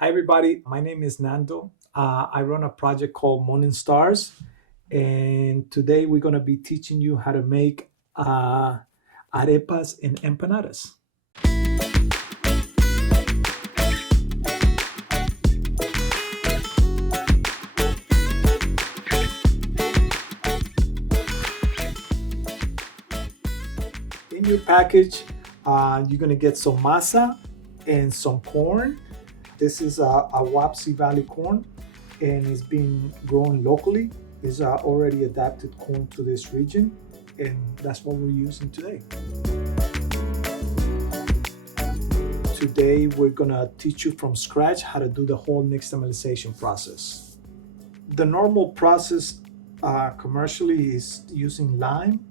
Hi, everybody. My name is Nando. I run a project called Morning Stars, and today we're going to be teaching you how to make arepas and empanadas. In your package, you're going to get some masa and some corn. This is a Wapsi Valley corn, and it's being grown locally. It's already adapted corn to this region, and that's what we're using today. Today, we're gonna teach you from scratch how to do the whole nixtamalization process. The normal process commercially is using lime.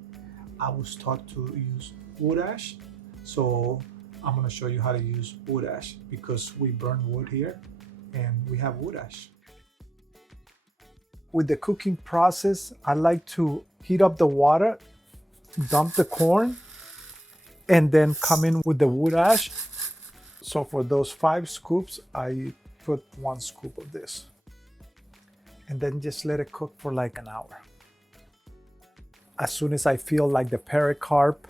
I was taught to use wood ash, so I'm gonna show you how to use wood ash because we burn wood here and we have wood ash. With the cooking process, I like to heat up the water, dump the corn, and then come in with the wood ash. So for those 5 scoops, I put 1 scoop of this. And then just let it cook for like an hour. As soon as I feel like the pericarp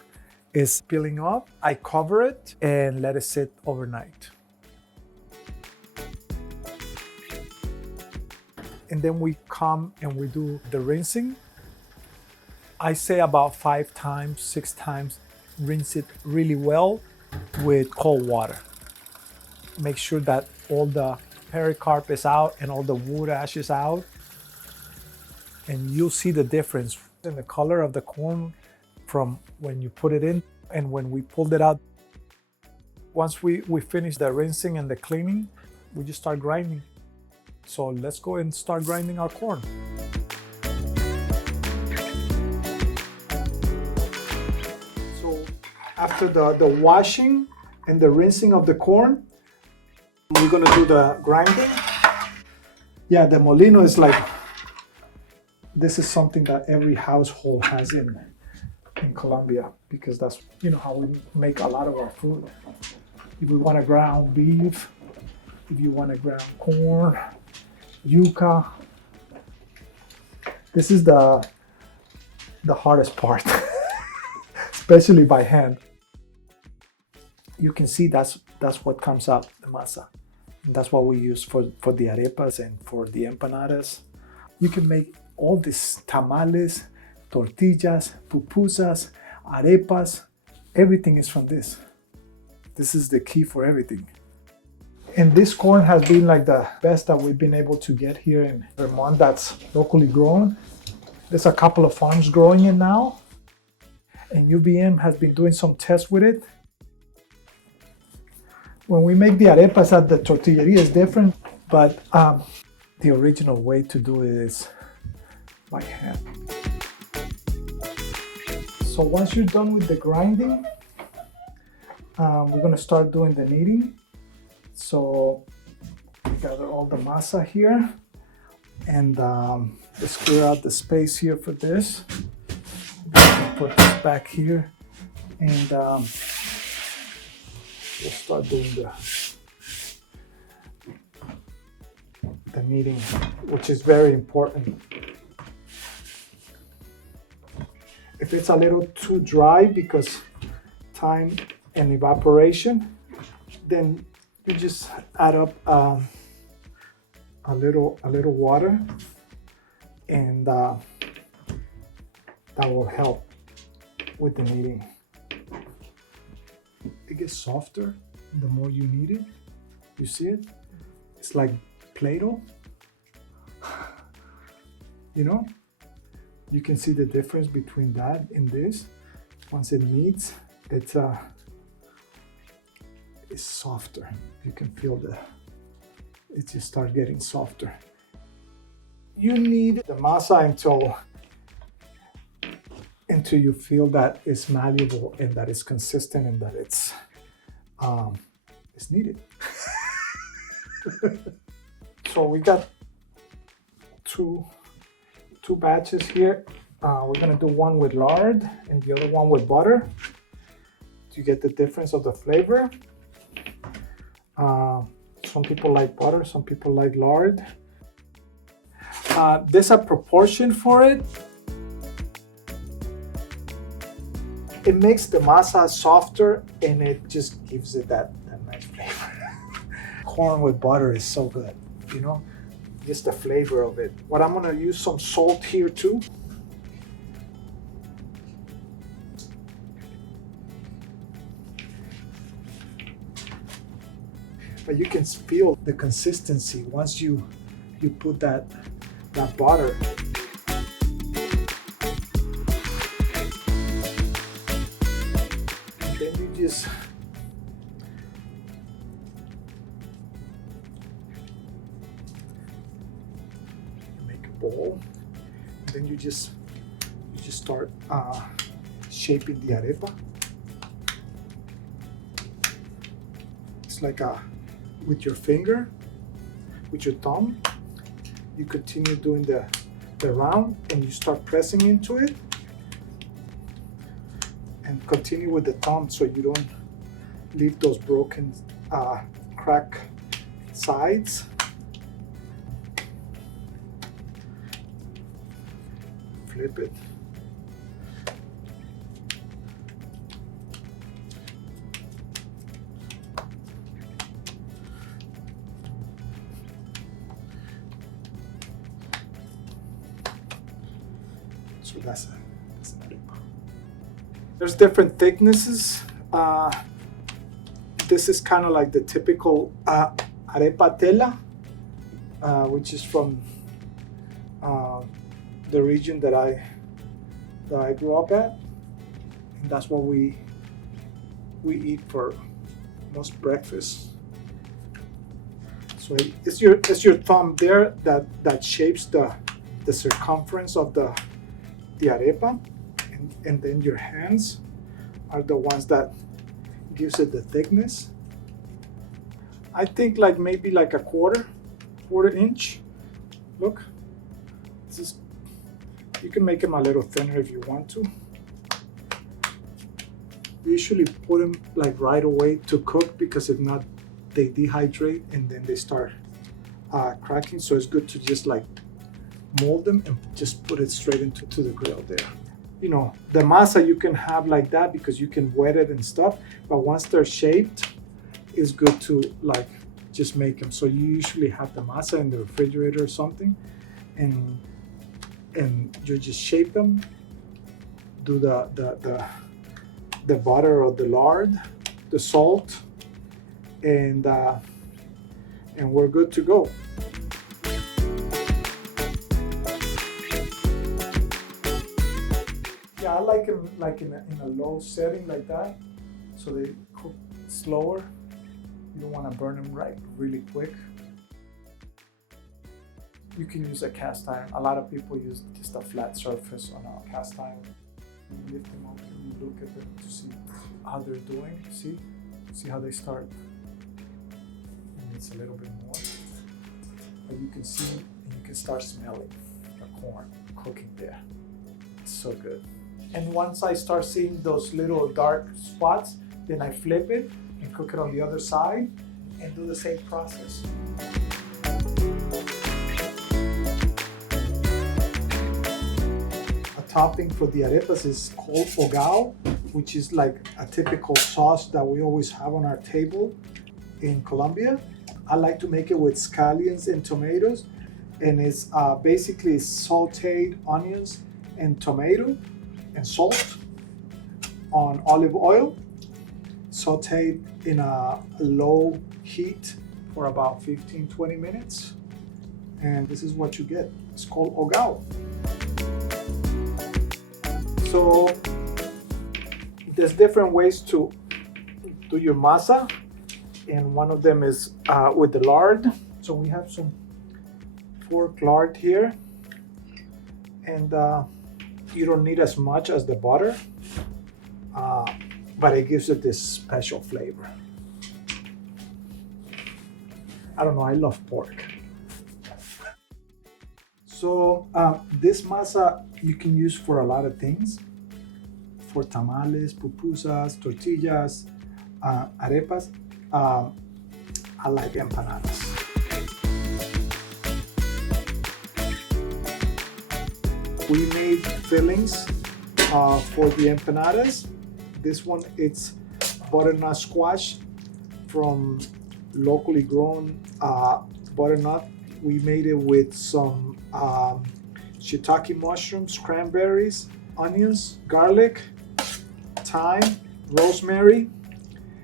is peeling off, I cover it and let it sit overnight. And then we come and we do the rinsing. I say about 5 times, 6 times, rinse it really well with cold water. Make sure that all the pericarp is out and all the wood ash is out. And you'll see the difference in the color of the corn from when you put it in and when we pulled it out. Once we finish the rinsing and the cleaning, we just start grinding. So let's go and start grinding our corn. So after the washing and the rinsing of the corn, we're gonna do the grinding. Yeah, the molino is like, this is something that every household has in Colombia because that's how we make a lot of our food. If we want to ground beef, if you want to ground corn, yuca. This is the hardest part, especially by hand. You can see that's what comes out, the masa. And that's what we use for the arepas and for the empanadas. You can make all these tamales, tortillas, pupusas, arepas. Everything is from this. This is the key for everything. And this corn has been like the best that we've been able to get here in Vermont that's locally grown. There's a couple of farms growing it now. And UVM has been doing some tests with it. When we make the arepas at the tortilleria is different, but the original way to do it is by hand. So once you're done with the grinding, we're gonna start doing the kneading. So gather all the masa here and let's clear out the space here for this. Put this back here and we'll start doing the kneading, which is very important. If it's a little too dry because time and evaporation, then you just add up a little water, and that will help with the kneading. It gets softer the more you knead it. You see it? It's like Play-Doh. You can see the difference between that and this. Once it kneads, it's softer. You can feel it just starts getting softer. You knead the masa until you feel that it's malleable and that it's consistent and that it's kneaded. So we got two batches here. We're gonna do one with lard and the other one with butter to get the difference of the flavor. So Some people like butter, some people like lard. There's a proportion for it. It makes the masa softer and it just gives it that nice flavor. Corn with butter is so good, you know, just the flavor of it. What I'm gonna use some salt here too. But you can feel the consistency once you put that butter. And then you just make a bowl. And then you just start shaping the arepa. It's like with your finger, with your thumb, you continue doing the round and you start pressing into it and continue with the thumb so you don't leave those broken crack sides. Flip it. So that's an arepa. There's different thicknesses. This is kind of like the typical arepa tela, which is from the region that I grew up at, and that's what we eat for most breakfast. So it's your thumb there that shapes the circumference of the arepa, and then your hands are the ones that gives it the thickness. I think like maybe like a quarter inch. Look, this is, you can make them a little thinner if you want to. We usually put them like right away to cook, because if not they dehydrate and then they start cracking. So it's good to just like mold them and just put it straight into the grill there. You know, the masa you can have like that because you can wet it and stuff, but once they're shaped, it's good to like just make them. So you usually have the masa in the refrigerator or something, and you just shape them, do the butter or the lard, the salt, and we're good to go. Yeah, I like them like in a low setting like that, so they cook slower. You don't want to burn them really quick. You can use a cast iron. A lot of people use just a flat surface on a cast iron. You lift them up and you look at them to see how they're doing. See how they start. It needs a little bit more, but you can see and you can start smelling the corn cooking there. It's so good. And once I start seeing those little dark spots, then I flip it and cook it on the other side and do the same process. A topping for the arepas is called hogao, which is like a typical sauce that we always have on our table in Colombia. I like to make it with scallions and tomatoes, and it's basically sauteed onions and tomato and salt on olive oil, sauteed in a low heat for about 15-20 minutes, and this is what you get. It's called hogao. So there's different ways to do your masa, and one of them is with the lard. So we have some pork lard here, and you don't need as much as the butter, but it gives it this special flavor. I don't know, I love pork. So this masa you can use for a lot of things. For tamales, pupusas, tortillas, arepas. I like empanadas. We made fillings for the empanadas. This one, it's butternut squash from locally grown butternut. We made it with some shiitake mushrooms, cranberries, onions, garlic, thyme, rosemary.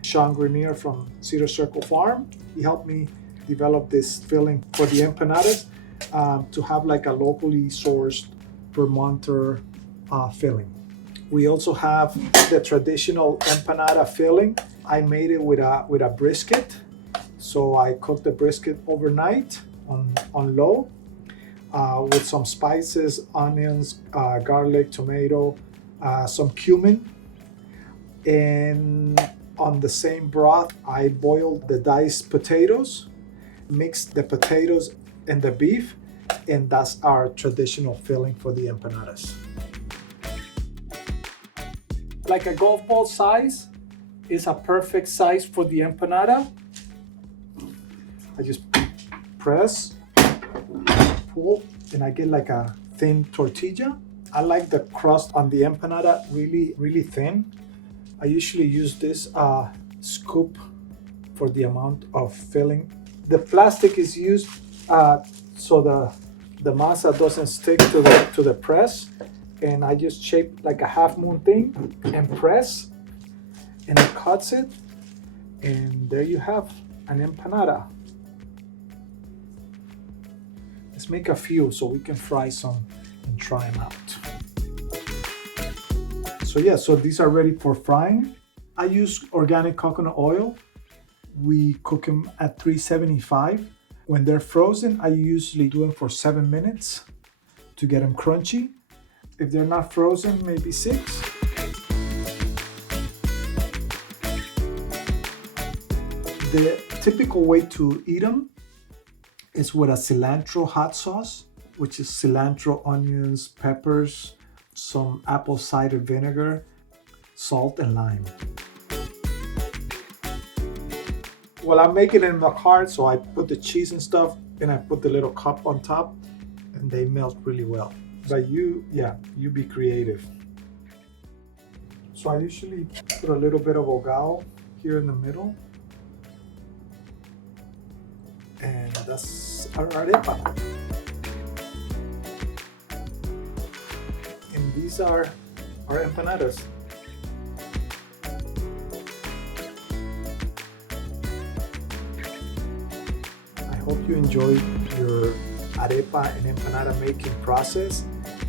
Sean Grenier from Cedar Circle Farm, he helped me develop this filling for the empanadas to have like a locally sourced Vermonter filling. We also have the traditional empanada filling. I made it with a brisket. So I cooked the brisket overnight on low with some spices, onions, garlic, tomato, some cumin. And on the same broth, I boiled the diced potatoes, mixed the potatoes and the beef, and that's our traditional filling for the empanadas. Like a golf ball size is a perfect size for the empanada. I just press, pull, and I get like a thin tortilla. I like the crust on the empanada really, really thin. I usually use this scoop for the amount of filling. The plastic is used so the masa doesn't stick to the press, and I just shape like a half moon thing and press, and it cuts it, and there you have an empanada. Let's make a few so we can fry some and try them out. So yeah, so these are ready for frying. I use organic coconut oil. We cook them at 375. When they're frozen, I usually do them for 7 minutes to get them crunchy. If they're not frozen, maybe 6. The typical way to eat them is with a cilantro hot sauce, which is cilantro, onions, peppers, some apple cider vinegar, salt, and lime. Well, I'm making it in my cart, so I put the cheese and stuff, and I put the little cup on top, and they melt really well. But you be creative. So I usually put a little bit of ogao here in the middle, and that's our arepa. And these are our empanadas. I hope you enjoyed your arepa and empanada making process,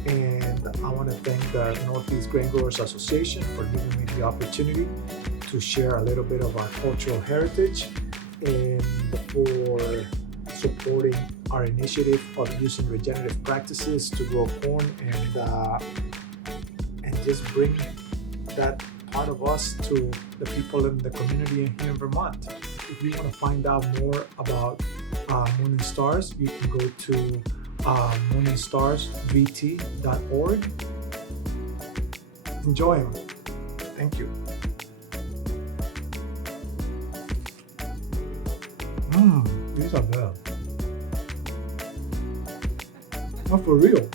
and I want to thank the Northeast Grain Growers Association for giving me the opportunity to share a little bit of our cultural heritage and for supporting our initiative of using regenerative practices to grow corn and just bring that part of us to the people in the community here in Vermont. If you want to find out more about Moon and Stars, you can go to moonandstarsvt.org. Enjoy them. Thank you. These are good. Not for real.